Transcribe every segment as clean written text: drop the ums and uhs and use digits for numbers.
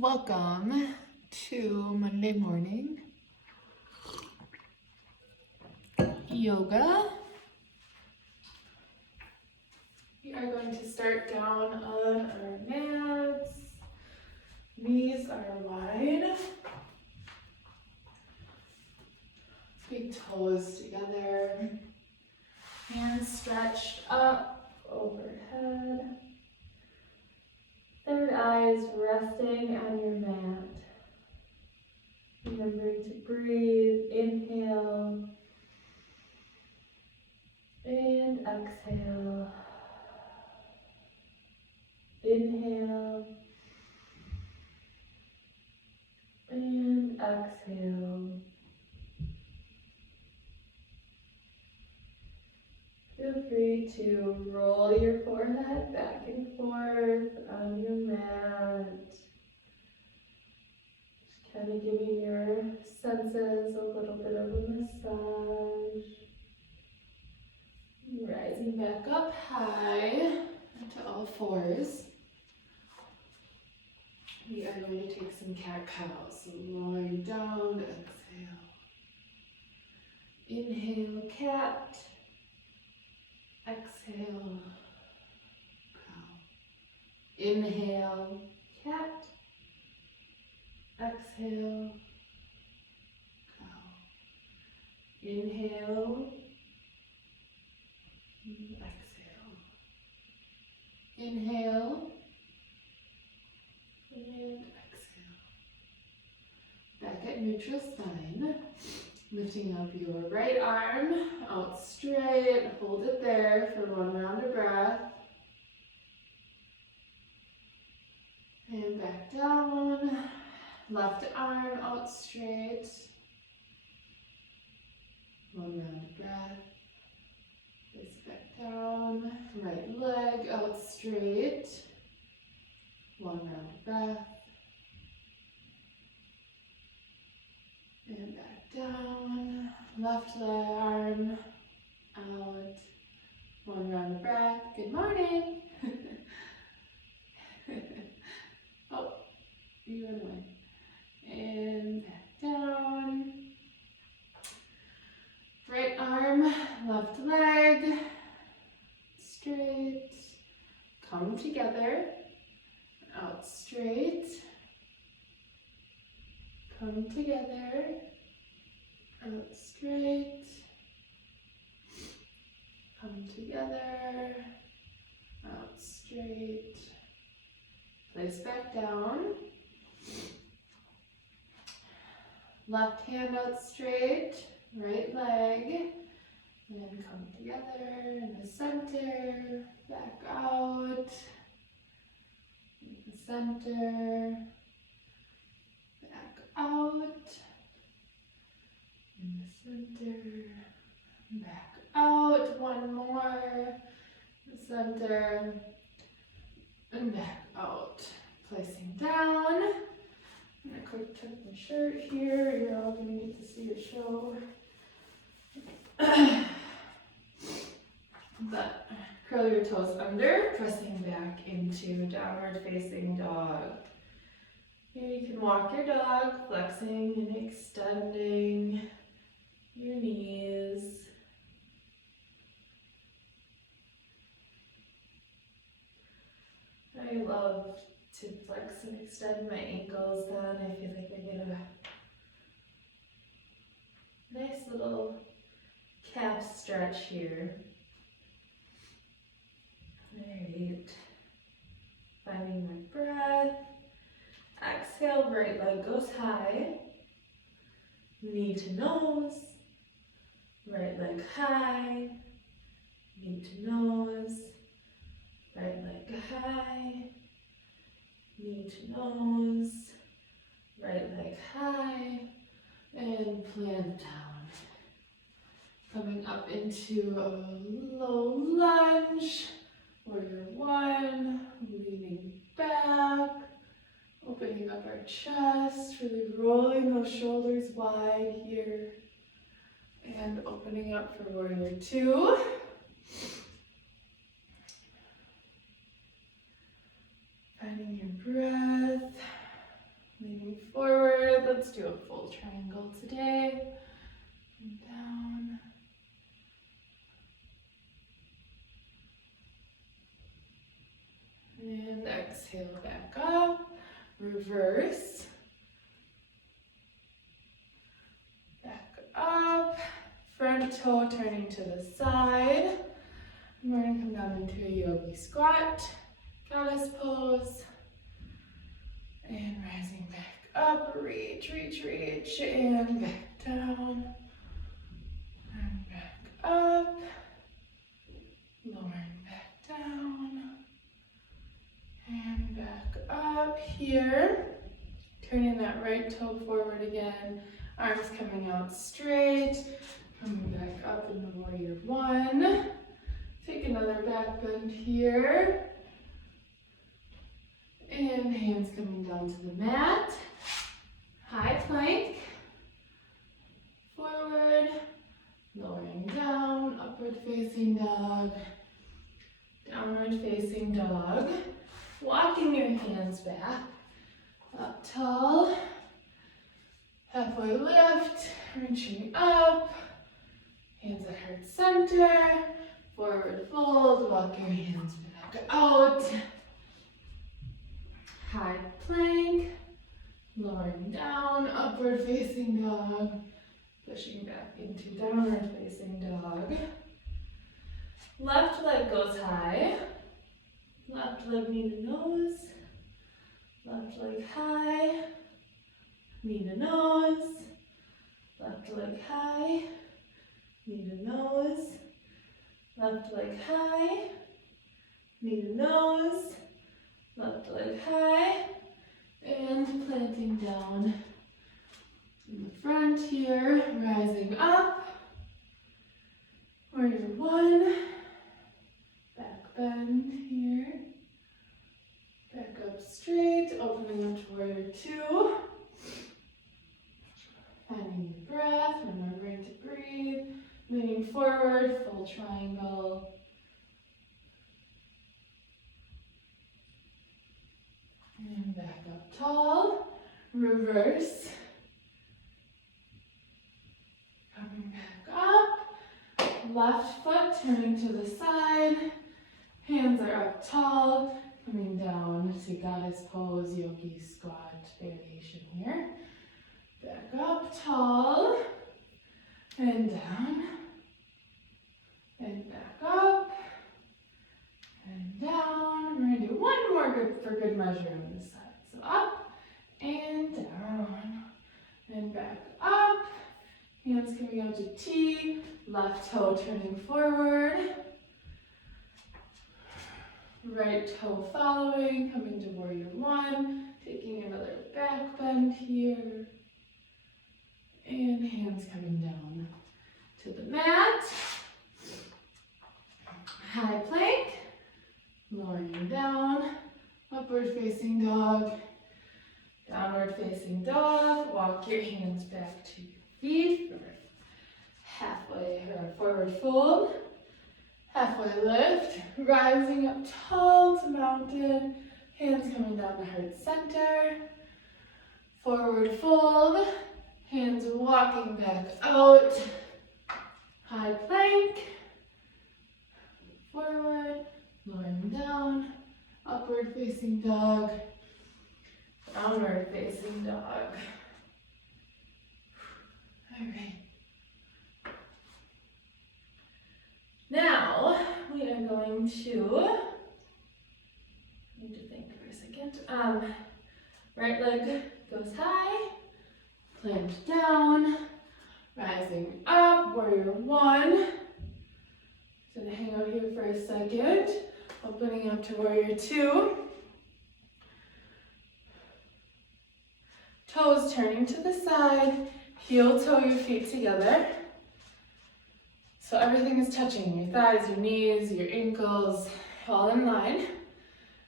Welcome to Monday morning yoga. We are going to start down on our mats. Knees are wide. Big toes together. Hands stretched up overhead. Third eye is resting on your mat. Remembering to breathe, inhale, and exhale. Inhale, and exhale. Feel free to roll your forehead back and forth on your mat. Just kind of giving your senses a little bit of a massage. Rising back up high into all fours. We are going to take some cat-cow. So lying down, exhale. Inhale, cat. Exhale, cow. Inhale, cat. Exhale, cow. Inhale, exhale. Inhale, and exhale. Back at neutral spine. Lifting up your right arm out straight. Hold it there for one round of breath. And back down. Left arm out straight. One round of breath. Face back down. Right leg out straight. One round of breath. And back down. Left leg arm out. One round of breath. Good morning. Oh, you went away. And back down. Right arm, left leg, straight. Come together. Out straight. Come together. Out straight. Come together. Out straight. Place back down. Left hand out straight. Right leg. And come together in the center. Back out. In the center. Back out. In the center. Back out. One more. The center. And back out. Placing down. I'm going to quick tuck my shirt here. You're all going to get to see a show. But curl your toes under, pressing back into downward facing dog. Here you can walk your dog, flexing and extending your knees. I love to flex and extend my ankles then. I feel like I get a nice little calf stretch here. Alright. Finding my breath. Exhale, right leg goes high. Knee to nose. Right leg high. Knee to nose. Right leg high. Knee to nose. Right leg high. And plant down. Coming up into a low lunge. Warrior one. Leaning back. Opening up our chest. Really rolling those shoulders wide here. And opening up for warrior two. Finding your breath. Let's do a full triangle today. And down. And exhale back up. Reverse. Back up. Front toe turning to the side. And we're going to come down into a yogi squat. Goddess pose. And rising back up. Reach, reach, reach. And back down. And back up. Lowering back down. And back up here. Turning that right toe forward again. Arms coming out straight. Coming back up into warrior one. Take another back bend here. And hands coming down to the mat. High plank. Forward. Lowering down. Upward facing dog. Downward facing dog. Walking your hands back. Up tall. Halfway lift. Reaching up. Hands at heart center. Forward fold. Walk your hands back out. High plank. Lowering down. Upward facing dog. Pushing back into downward facing dog. Left leg goes high. Left leg knee to nose. Left leg high. Knee to nose. Left leg high. Knee to nose. Left leg high. Knee to nose. Left leg high. And planting down in the front here. Rising up. Warrior one. Back bend here. Back up straight. Opening up to warrior two. Finding your breath, remembering to breathe, leaning forward, full triangle. And back up tall, reverse. Coming back up, left foot turning to the side, hands are up tall, coming down to goddess pose, yogi squat variation here. Back up tall, and down, and back up, and down. We're going to do one more for good measure on this side. So up, and down, and back up. Hands coming out to T, left toe turning forward. Right toe following, coming to warrior one, taking another back bend here. And hands coming down to the mat. High plank. Lowering down. Upward facing dog. Downward facing dog. Walk your hands back to your feet. Halfway or forward fold. Halfway lift. Rising up tall to mountain. Hands coming down to heart center. Forward fold. Hands walking back out. High plank. Forward. Lowering down. Upward facing dog. Downward facing dog. All right. Now we are going to, need to think for a second. Right leg goes high. Plant down, rising up, warrior one. Just gonna hang out here for a second, opening up to warrior two. Toes turning to the side, heel toe your feet together. So everything is touching, your thighs, your knees, your ankles, all in line.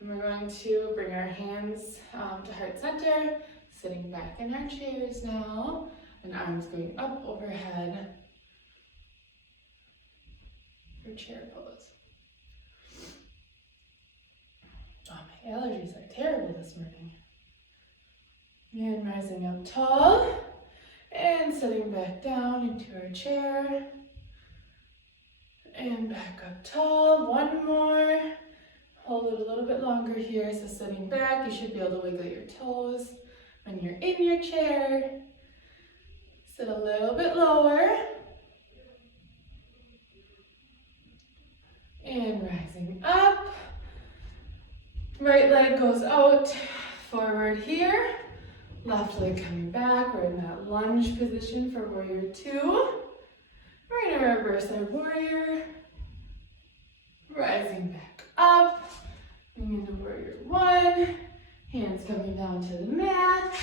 And we're going to bring our hands to heart center. Sitting back in our chairs now, and arms going up overhead for chair pose. Oh, my allergies are terrible this morning. And rising up tall. And sitting back down into our chair. And back up tall. One more. Hold it a little bit longer here. So sitting back, you should be able to wiggle your toes when you're in your chair. Sit a little bit lower. And rising up. Right leg goes out, forward here. Left leg coming back. We're in that lunge position for warrior two. We're going to reverse our warrior. Rising back up. Moving into warrior one. Hands coming down to the mat.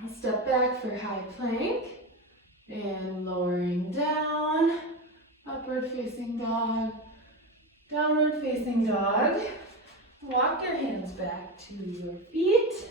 I'll step back for high plank. And lowering down. Upward facing dog. Downward facing dog. Walk your hands back to your feet.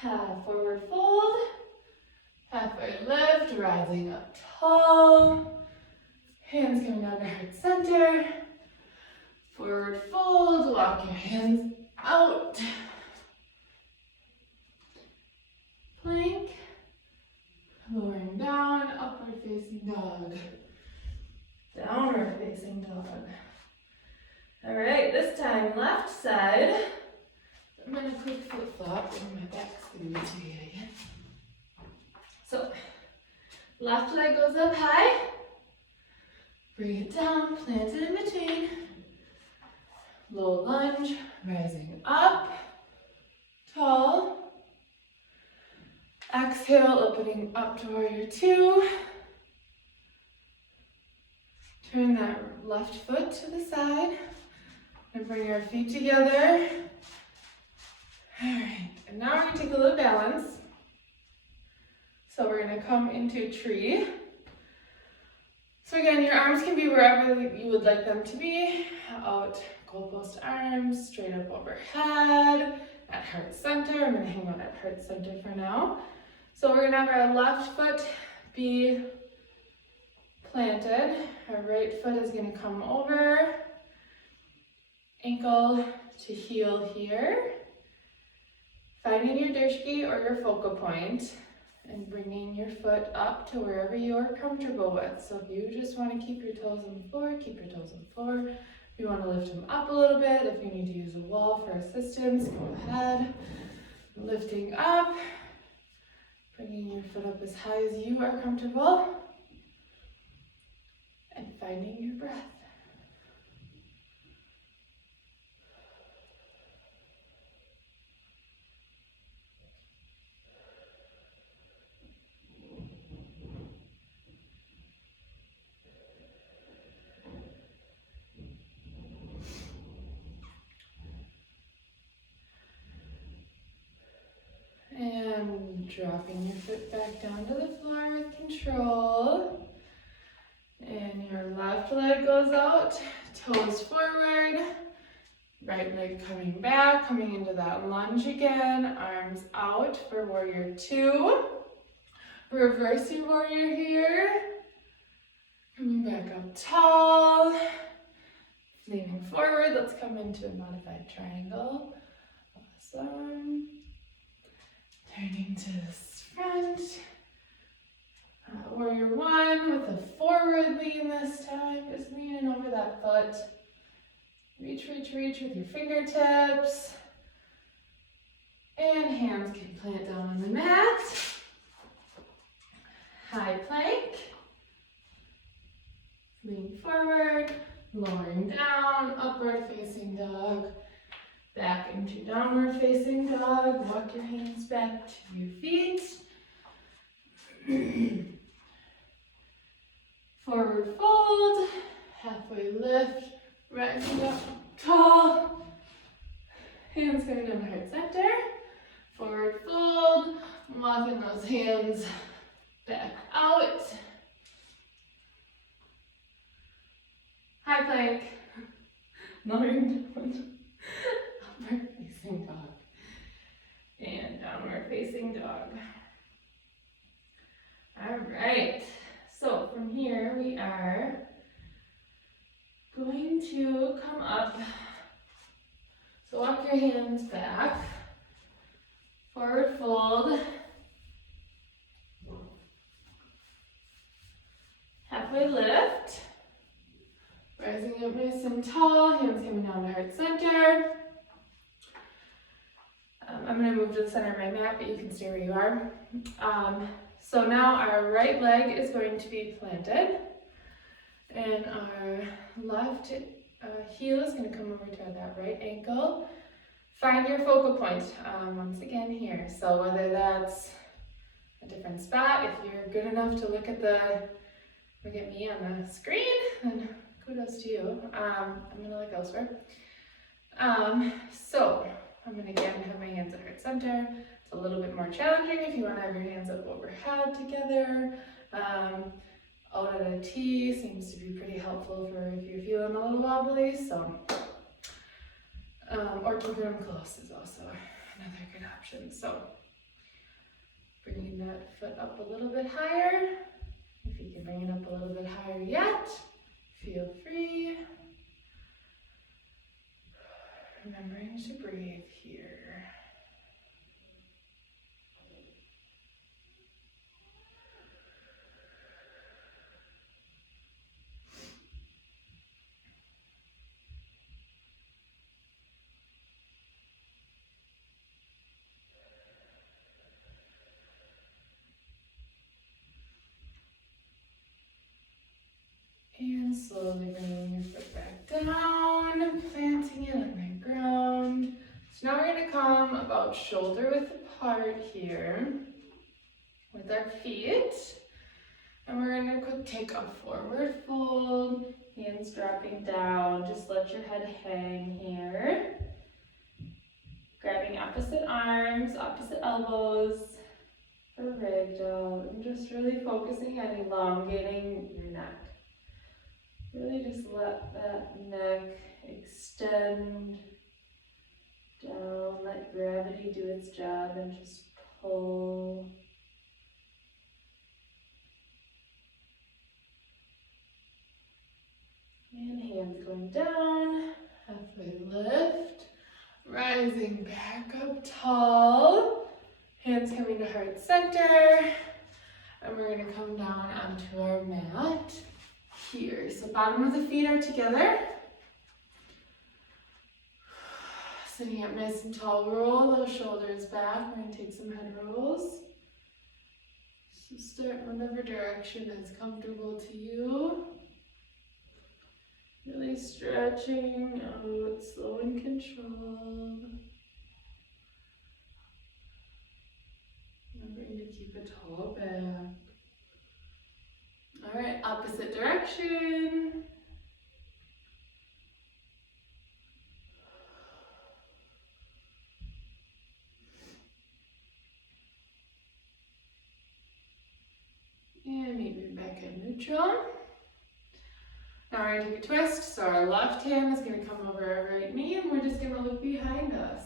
Forward fold. Halfway lift, rising up tall. Hands coming down to heart center. Forward fold, walk your hands out. Plank. Lowering down, upward facing dog. Downward facing dog. All right, this time left side. I'm gonna quick flip flop and my back's gonna be to you again. So, left leg goes up high. Bring it down, plant it in between. Low lunge, rising up, tall. Exhale, opening up to warrior two. Turn that left foot to the side and bring our feet together. All right, and now we're gonna take a little balance. So we're gonna come into tree. So again, your arms can be wherever you would like them to be. Out, goalpost arms, straight up overhead, at heart center. I'm gonna hang out at heart center for now. So we're gonna have our left foot be planted. Our right foot is gonna come over, ankle to heel here. Finding your dershki or your focal point and bringing your foot up to wherever you are comfortable with. So if you just want to keep your toes on the floor, keep your toes on the floor. If you want to lift them up a little bit, if you need to use a wall for assistance, go ahead. Lifting up, bringing your foot up as high as you are comfortable, and finding your breath. And dropping your foot back down to the floor with control. And your left leg goes out, toes forward. Right leg coming back, coming into that lunge again. Arms out for warrior two. Reverse your warrior here. Coming back up tall. Leaning forward, let's come into a modified triangle. Awesome. Turning to the front. Warrior one with a forward lean this time. Just leaning over that foot. Reach, reach, reach with your fingertips. And hands can plant down on the mat. High plank. Lean forward, lowering down, upward facing dog. Back into downward facing dog. Walk your hands back to your feet. Forward fold, halfway lift, rising up tall. Hands coming down to heart center. Forward fold, walking those hands back out. High plank, lowering down. Upward facing dog and downward facing dog. All right, so from here we are going to come up. So walk your hands back, Forward fold. Halfway lift. Rising up nice and tall, hands coming down to heart center. I'm going to move to the center of my mat, but you can stay where you are. So now our right leg is going to be planted, and our left heel is going to come over to that right ankle. Find your focal point, once again here. So whether that's a different spot, if you're good enough to look at me on the screen, then kudos to you. I'm going to look elsewhere. So I'm going to again have my hands at heart center. It's a little bit more challenging if you want to have your hands up overhead together. Out at a T seems to be pretty helpful for if you're feeling a little wobbly. So, or keeping them close is also another good option. So bringing that foot up a little bit higher. If you can bring it up a little bit higher yet, feel free. Remembering to breathe here. And slowly bringing your foot back down and planting it on the ground. So now we're going to come about shoulder width apart here with our feet. And we're going to take a forward fold, hands dropping down. Just let your head hang here. Grabbing opposite arms, opposite elbows for ragdoll. And just really focusing on elongating your neck. Really just let that neck extend down, let gravity do its job and just pull. And hands going down, halfway lift, rising back up tall, hands coming to heart center, and we're going to come down onto our mat. Here, so bottom of the feet are together. Sitting up nice and tall, roll those shoulders back. We're going to take some head rolls. So start whatever direction is comfortable to you. Really stretching out, slow and controlled. Remembering to keep a tall back. All right, opposite direction. And maybe back in neutral. Now we're going to take a twist. So our left hand is going to come over our right knee, and we're just going to look behind us.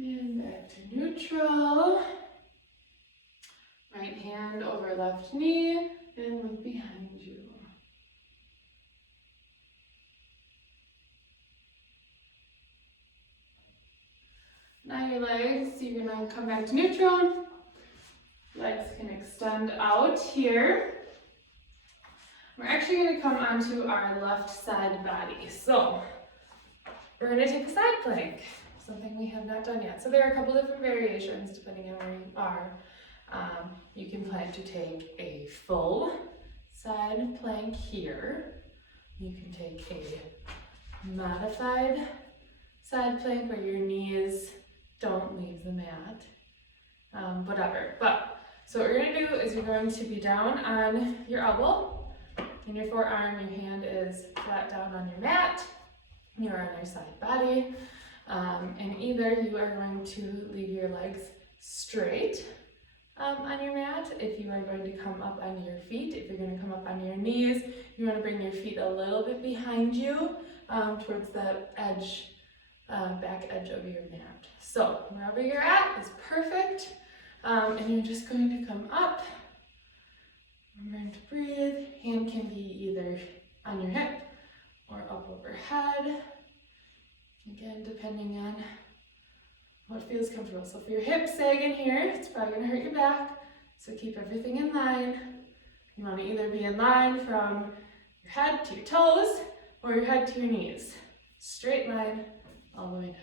And back to neutral. Right hand over left knee and look behind you. Now your legs, you're going to come back to neutral. Legs can extend out here. We're actually going to come onto our left side body. So we're going to take a side plank. Something we have not done yet. So there are a couple different variations depending on where you are. You can plan to take a full side plank here. You can take a modified side plank where your knees don't leave the mat. Whatever. But so what we're going to do is you're going to be down on your elbow and your forearm. Your hand is flat down on your mat. You're on your side body. And either you are going to leave your legs straight on your mat. If you are going to come up on your feet, if you're going to come up on your knees, you want to bring your feet a little bit behind you towards the edge, back edge of your mat. So wherever you're at is perfect. And you're just going to come up, Remembering to breathe. Hand can be either on your hip or up overhead. Again, depending on what feels comfortable. So if your hips sagging here, it's probably going to hurt your back. So keep everything in line. You want to either be in line from your head to your toes or your head to your knees. Straight line all the way down.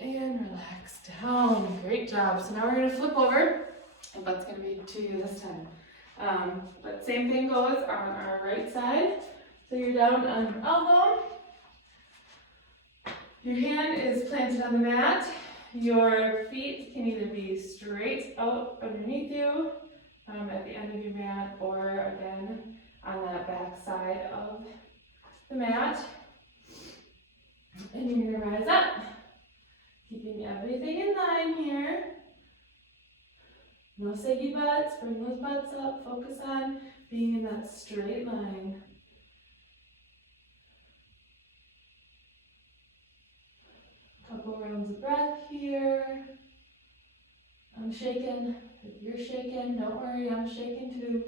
And relax down. Great job. So now we're going to flip over, and butt's going to be to you this time. But same thing goes on our right side. So you're down on your elbow. Your hand is planted on the mat. Your feet can either be straight out underneath you at the end of your mat, or again on that back side of the mat. And you're going to rise up, keeping everything in line here. No saggy butts, bring those butts up, focus on being in that straight line. Couple rounds of breath here. I'm shaking. If you're shaking, don't worry, I'm shaking too.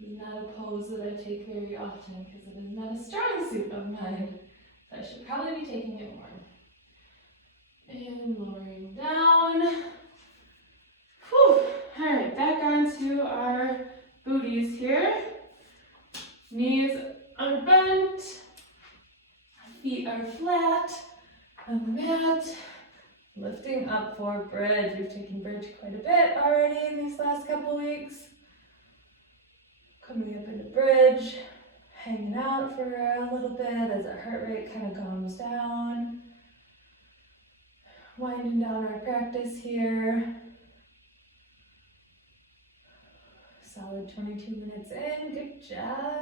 This is not a pose that I take very often because it is not a strong suit of mine. So I should probably be taking it more. And lowering down. Whew. Alright, back onto our booties here. Knees are bent. Feet are flat on the mat. Lifting up for bridge. We've taken bridge quite a bit already in these last couple weeks. Coming up into bridge, hanging out for a little bit as our heart rate kind of calms down. Winding down our practice here. Solid 22 minutes in. Good job.